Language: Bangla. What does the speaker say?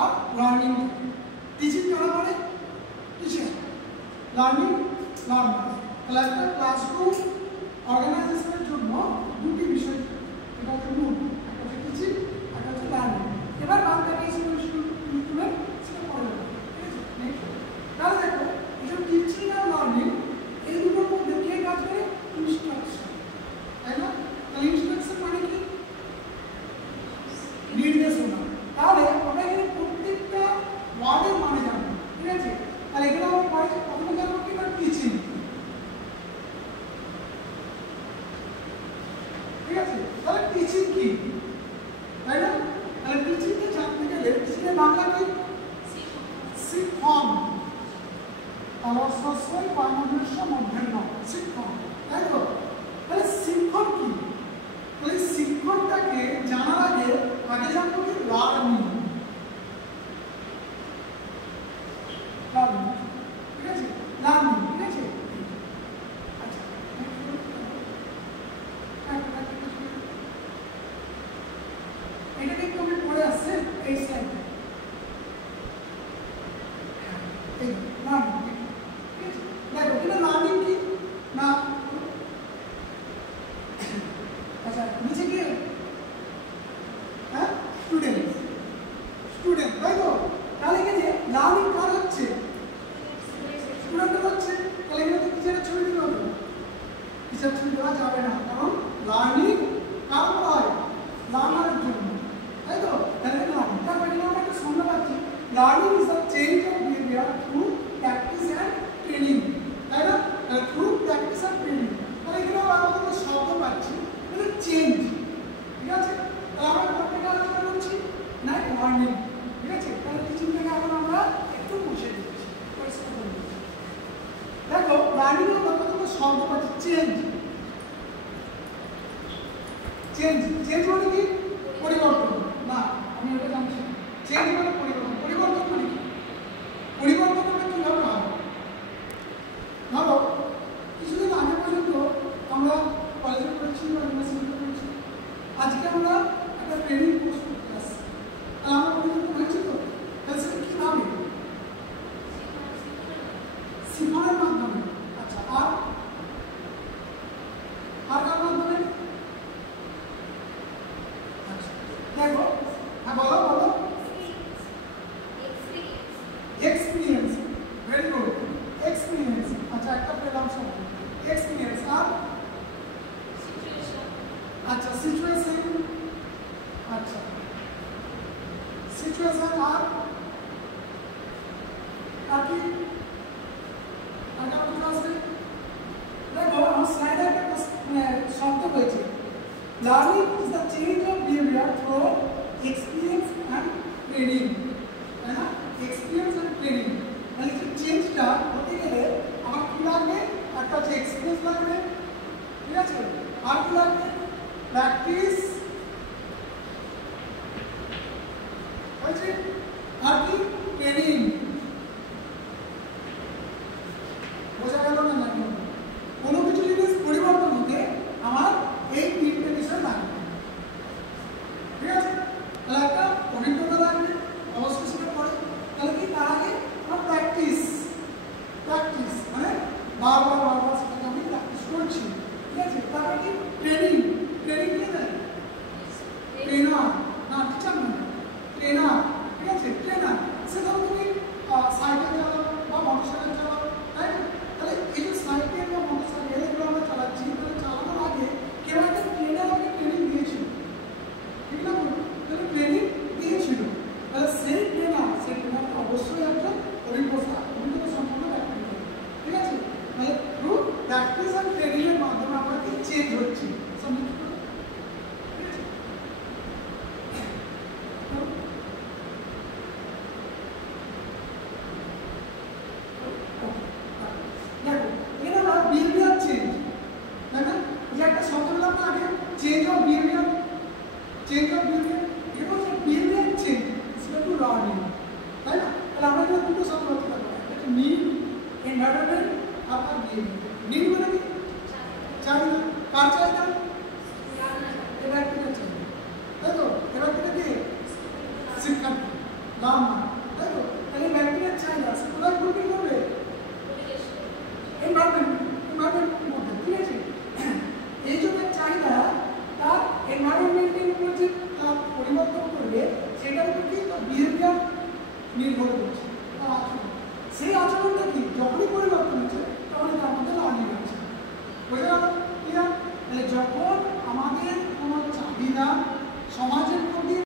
Are learning. টিচিং কারা করে? টিচার। Learning learner. তাহলে একটা ক্লাসরুম অর্গানাইজেশনের জন্য দুটি বিষয়, এটা হচ্ছে মূল, একটা হচ্ছে টিচিং, একটা হচ্ছে লার্নিং। এবার বাদ বাকি ইনস্ট্রুমেন্ট সেটা পড়ে যাবে, ঠিক আছে? নেক্সট তাহলে দেখো এই যে টিচিং আর লার্নিং এই দুটোর মধ্যে কে কাজ করে? ইনস্ট্রাকশন, তাই না? তাহলে ইনস্ট্রাকশন মানে কি? নির্দেশনা। তাহলে আমরা এখানে প্রত্যেকটা ওয়ার্ডের মানে জানবো, ঠিক আছে? তাহলে এখানে আমরা পড়াচ্ছি প্রথমে জানবো কি না টিচিং, ঠিক আছে? তাহলে টিচিং কি, তাই না? তাহলে টিচিং কে জানতে গেলে টিচিং এর বাংলা কি? শিক্ষণ। তালস্যই পারমাণস্য মধ্যাহ্ন, শিক্ষণ, তাই তো? তাহলে শিক্ষণ কি? তাহলে শিক্ষণটাকে জানার আগে জানবো কি? লার্নিং। লার্নিং, ঠিক আছে? লার্নিং, ঠিক আছে? আচ্ছা, এটা কিন্তু আমি পড়ে আসছে এই স্লাইডে। এই লার্নিং, ঠিক আছে? দেখো এটা লার্নিং কি না, আচ্ছা নিচে কি? হ্যাঁ, স্টুডেন্ট, স্টুডেন্ট, তাই তো? তাহলে কি যে লার্নিং কার হচ্ছে? স্টুডেন্টের হচ্ছে। তাহলে এখানে তো টিচারের ছবি দিতে হবে, টিচার ছবি দেওয়া যাবে না, কারণ লার্নিং কার হয়? লার্নারের জন্য, তাই তো? তাহলে লার্নিং, তারপরে আমরা একটা সংজ্ঞা পাচ্ছি, learning is the change of behaviour through practice and training, তাই না? তাহলে থ্রু প্র্যাকটিস অ্যান্ড ট্রেনিং। তাহলে এখানে আমরা কতগুলো শব্দ পাচ্ছি, এটা চেঞ্জ, ঠিক আছে? তাহলে আমরা কোন থেকে আলোচনা করছি? না লার্নিং, ঠিক আছে? তাহলে টিচিং থেকে এখন আমরা একটু মুছে দিচ্ছি, পরিষ্কার করে দিচ্ছি। দেখো লার্নিং এর কতগুলো শব্দ পাচ্ছি, চেঞ্জ, চেঞ্জ, চেঞ্জ মানে কি? পরিবর্তন। না আমি এটা জানছি, চেঞ্জ মানে পরিবর্তন। পরিবর্তন মানে কি? পরিবর্তনটা কিভাবে হয়? ধরো কিছুদিন আগে পর্যন্ত আমরা কলেজে পড়েছি বা ইউনিভার্সিটিতে পড়েছি, আজকে আমরা একটা ট্রেনিং কোর্স করতে আসছি, আর আমরা পরিবর্তন হয়েছি তো? তাহলে সেটা কিভাবে? শিক্ষণের মাধ্যমে। আচ্ছা, আর কার মাধ্যমে? আচ্ছা দেখো, হ্যাঁ বলো বলো। Experience, very good, experience. আচ্ছা একটা পেলাম সব, এক্সপিরিয়েন্স। আর আচ্ছা সিচুয়েশন, আচ্ছা সিচুয়েশন। আর কি? আর কিছু আসবে? দেখো আমার স্লাইডে একটা শব্দ হয়েছে, learning is the change of behaviour through experience and training, তাই না? Experience and training. তাহলে এই চেঞ্জটা হতে গেলে আমার কি লাগবে? একটা হচ্ছে এক্সপিরিয়েন্স লাগবে, ঠিক আছে? আর কি লাগবে? প্র্যাকটিস, হয়েছে? আর কি? ট্রেনিং। বোঝা গেল না? না কোনো কিছু জিনিস পরিবর্তন হতে আমার এই তিনটে বিষয় লাগবে, ঠিক আছে? তাহলে একটা অভিজ্ঞতা লাগবে, অবশ্যই সেটা পড়ে। তাহলে কি তার আগে আমার প্র্যাকটিস, প্র্যাকটিস মানে বারবার বারবার সেটাকে আমি প্র্যাকটিস করছি, ঠিক আছে? তারপরে কি? ট্রেনিং। ট্রেনিং কে দেয়? ট্রেনার, না টিচার না, ট্রেনার, ঠিক আছে? ট্রেনার। সে ধরো তুমি সাইকেল চালাও বা মোটরসাইকেল চালাও, তাই না? তাহলে এই যে সাইকেল বা মোটরসাইকেল এগুলো আমরা চালাচ্ছি, তাহলে চালানোর আগে কেউ একটা ট্রেনার আমাকে ট্রেনিং দিয়েছিল, ঠিক না? তাহলে ট্রেনিং দিয়েছিল, তাহলে সেই ট্রেনারকে অবশ্যই একজন অভিজ্ঞতা সম্পন্ন ব্যক্তি হবে, ঠিক আছে? তাহলে থ্রু প্র্যাকটিস আর ট্রেনিং এর মাধ্যমে আমরা কি চেঞ্জ হচ্ছি, ঠিক আছে? দেখো এটা হলো বিহেভিয়ার চেঞ্জ, তাই না? যে একটা শব্দ বললাম না আগে, change of behaviour, change of behaviour, এটা হচ্ছে বিহেভিয়ার চেঞ্জ সেটা টু লার্নিং, তাই না? তাহলে আমরা কিন্তু দুটো শব্দ বলতে পারবো, একটা নিড, এনভায়রনমেন্ট, আর বিহেভিয়ার। নিড মানে কি? চাহিদা। কার চাহিদা? এবার একটা চাহিদা, তাই তো? এবার থেকে কি? শিক্ষার্থী, লার্নার, নির্ভর করছে তার আচরণ। সেই আচরণটা কি যখনই পরিবর্তন হচ্ছে তখনই তার মধ্যে লার্নিং হচ্ছে। বোঝা গেল? ক্লিয়ার? তাহলে যখন আমাদের কোনো চাহিদা সমাজের